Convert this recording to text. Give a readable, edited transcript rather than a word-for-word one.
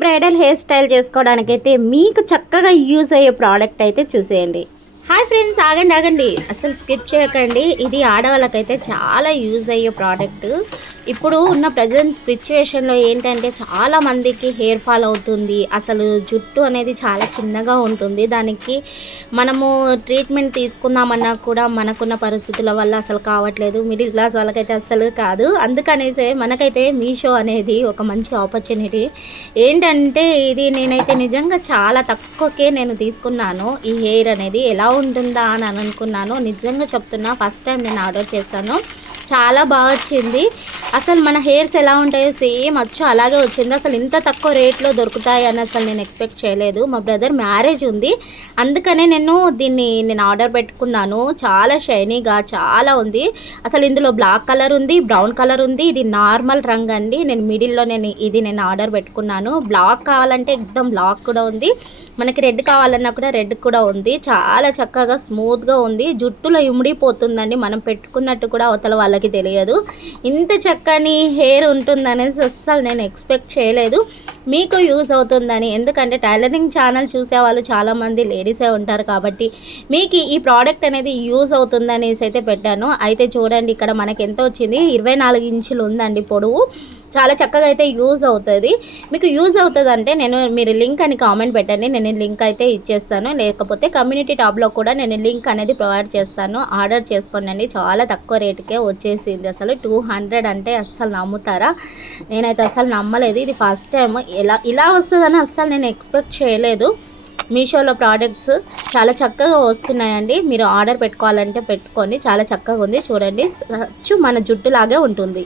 Bridal hair style చేసుకోవడానికైతే మీకు చక్కగా use అయ్యే ప్రోడక్ట్ అయితే చూసేయండి. హాయ్ ఫ్రెండ్స్, ఆగండి, అసలు స్కిప్ చేయకండి. ఇది ఆడవాళ్ళకైతే చాలా యూజ్ అయ్యే ప్రోడక్ట్. ఇప్పుడు ఉన్న ప్రజెంట్ సిచ్యువేషన్లో ఏంటంటే చాలా మందికి హెయిర్ ఫాల్ అవుతుంది. అసలు జుట్టు అనేది చాలా చిన్నగా ఉంటుంది. దానికి మనము ట్రీట్మెంట్ తీసుకుందామన్నా కూడా మనకున్న పరిస్థితుల వల్ల అసలు కావట్లేదు. మిడిల్ క్లాస్ వాళ్ళకైతే అస్సలు కాదు. అందుకనేసే మనకైతే మీషో అనేది ఒక మంచి ఆపర్చునిటీ. ఏంటంటే ఇది నేనైతే నిజంగా చాలా తక్కువకే నేను తీసుకున్నాను. ఈ హెయిర్ అనేది ఎలా ఉంటుందా అని అనుకున్నాను. నిజంగా చెప్తున్నా, ఫస్ట్ టైం నేను ఆర్డర్ చేశాను. చాలా బాగా వచ్చింది. అసలు మన హెయిర్స్ ఎలా ఉంటాయో సేమ్ అలాగే వచ్చింది. అసలు ఇంత తక్కువ రేట్లో దొరుకుతాయి అని అసలు నేను ఎక్స్పెక్ట్ చేయలేదు. మా బ్రదర్ మ్యారేజ్ ఉంది, అందుకనే నేను ఆర్డర్ పెట్టుకున్నాను. చాలా షైనీగా చాలా ఉంది. అసలు ఇందులో బ్లాక్ కలర్ ఉంది, బ్రౌన్ కలర్ ఉంది. ఇది నార్మల్ రంగు అండి. నేను మిడిల్లో నేను ఆర్డర్ పెట్టుకున్నాను. బ్లాక్ కావాలంటే ఎక్దమ్ బ్లాక్ కూడా ఉంది, మనకి రెడ్ కావాలన్నా కూడా రెడ్ కూడా ఉంది. చాలా చక్కగా స్మూత్గా ఉంది. జుట్టులో ఇమిడిపోతుందండి. మనం పెట్టుకున్నట్టు కూడా అవతల వాళ్ళకి తెలియదు. ఇంత చక్కని హెయిర్ ఉంటుందనేసి అస్సలు నేను ఎక్స్పెక్ట్ చేయలేదు. మీకు యూజ్ అవుతుందని, ఎందుకంటే టైలరింగ్ ఛానల్ చూసేవాళ్ళు చాలామంది లేడీసే ఉంటారు కాబట్టి మీకు ఈ ప్రోడక్ట్ అనేది యూజ్ అవుతుందనేసి అయితే పెట్టాను. అయితే చూడండి, ఇక్కడ మనకి ఎంత వచ్చింది, 24 ఇంచులు ఉందండి పొడవు. చాలా చక్కగా అయితే యూజ్ అవుతుంది. మీకు యూజ్ అవుతుంది అంటే మీరు లింక్ అని కామెంట్ పెట్టండి, నేను లింక్ అయితే ఇచ్చేస్తాను. లేకపోతే కమ్యూనిటీ టాబ్లో కూడా నేను లింక్ అనేది ప్రొవైడ్ చేస్తాను. ఆర్డర్ చేసుకోండి. చాలా తక్కువ రేటుకే వచ్చేసింది. అసలు 200 అంటే అస్సలు నమ్ముతారా? నేనైతే అస్సలు నమ్మలేదు. ఇది ఫస్ట్ టైం ఇలా వస్తుందని అస్సలు నేను ఎక్స్పెక్ట్ చేయలేదు. మీషోలో ప్రోడక్ట్స్ చాలా చక్కగా వస్తున్నాయండి. మీరు ఆర్డర్ పెట్టుకోవాలంటే పెట్టుకోండి. చాలా చక్కగా ఉంది. చూడండి, మన జుట్టులాగే ఉంటుంది.